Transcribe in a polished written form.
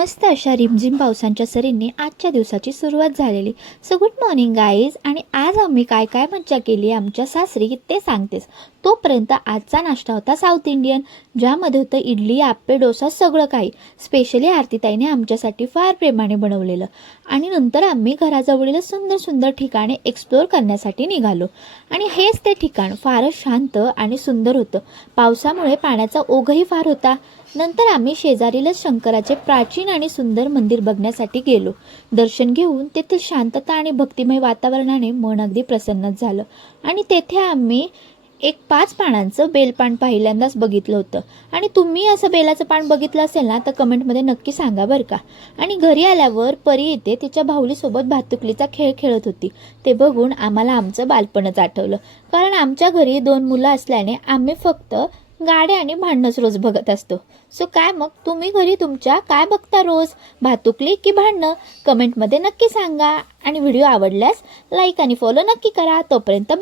मस्त अशा रिमझिम पावसांच्या सरींनी आजच्या दिवसाची सुरुवात झालेली. So good morning guys. आणि आज आम्ही काय काय मज्जा केली आमच्या सासरी ते सांगतेस. तोपर्यंत आजचा नाश्ता होता साऊथ इंडियन, ज्यामध्ये होतं इडली, आप्पे, डोसा, सगळं काही. स्पेशली आरतीताईने आमच्यासाठी फार प्रेमाने बनवलेलं. आणि नंतर आम्ही घराजवळील सुंदर सुंदर ठिकाणे एक्सप्लोअर करण्यासाठी निघालो. आणि हेच ते ठिकाण फारच शांत आणि सुंदर होतं. पावसामुळे पाण्याचा ओघही फार होता. नंतर आम्ही शेजारीलच शंकराचे प्राचीन आणि सुंदर मंदिर बघण्यासाठी गेलो. दर्शन घेऊन तेथील शांतता आणि भक्तिमय वातावरणाने मन अगदी प्रसन्नच झालं. आणि तेथे आम्ही एक 5 पानांचं बेलपान पहिल्यांदाच बघितलं होतं. आणि तुम्ही असं बेलाचं पान बघितलं असेल ना तर कमेंटमध्ये नक्की सांगा बरं का. आणि घरी आल्यावर परी येते तिच्या भाऊलीसोबत भातुकलीचा खेळ खेळत होती. ते बघून आम्हाला आमचं बालपणच आठवलं. कारण आमच्या घरी 2 मुलं असल्याने आम्ही फक्त गाड्या आणि भांडणंच रोज बघत असतो. सो काय मग तुम्ही घरी तुमच्या काय बघता रोज, भातुकली की भांडणं? कमेंटमध्ये नक्की सांगा. आणि व्हिडिओ आवडल्यास लाईक आणि फॉलो नक्की करा. तोपर्यंत